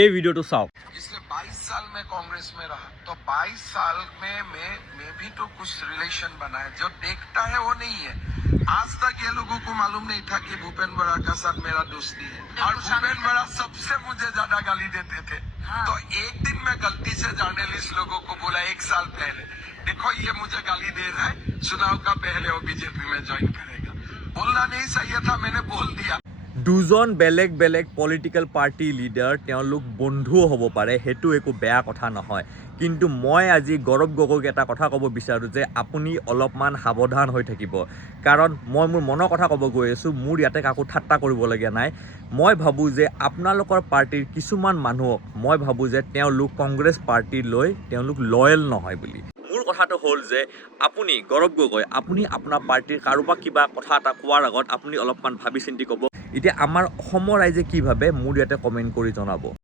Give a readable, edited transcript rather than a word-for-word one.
এই ভিডিওটো চাওক। पिछले 22 साल में कांग्रेस में रहा तो 22 साल में भी तो कुछ रिलेशन बना है, जो देखता है वो नहीं है। आज तक ये लोगों को मालूम नहीं था कि भूपेंद्र बड़ा का साथ मेरा दोस्ती है, और भूपेंद्र बड़ा सबसे मुझे ज्यादा गाली देते थे। तो एक दिन मैं गलती से जर्नलिस्ट लोगों को बोला 1 साल पहले, देखो ये मुझे गाली दे रहा है, चुनाव का पहले वो बीजेपी में ज्वाइन करेगा। बोलना नहीं चाहिए था, मैंने बोल दिया। দুজন বেলেগ বেলেগ পলিটিক্যাল পাৰ্টি লিডাৰ তেওঁলোক বন্ধুও হ'ব পাৰে, সেইটো একো বেয়া কথা নহয়। কিন্তু মই আজি গৌৰৱ গগৈক এটা কথা ক'ব বিচাৰোঁ যে আপুনি অলপমান সাৱধান হৈ থাকিব, কাৰণ মই মোৰ মনৰ কথা ক'ব গৈ আছোঁ। মোৰ ইয়াতে কাকো ঠাট্টা কৰিবলগীয়া নাই। মই ভাবোঁ যে আপোনালোকৰ পাৰ্টিৰ কিছুমান মানুহক মই ভাবোঁ যে তেওঁলোক কংগ্ৰেছ পাৰ্টিলৈ তেওঁলোক লয়েল নহয় বুলি। মোৰ কথাটো হ'ল যে আপুনি গৌৰৱ গগৈ, আপুনি আপোনাৰ পাৰ্টিৰ কাৰোবাক কিবা কথা এটা কোৱাৰ আগত আপুনি অলপমান ভাবি চিন্তি ক'ব। এতিয়া আমাৰ অসমৰ ৰাইজে কি ভাবে মোৰ ইয়াতে কমেণ্ট কৰি জনাব।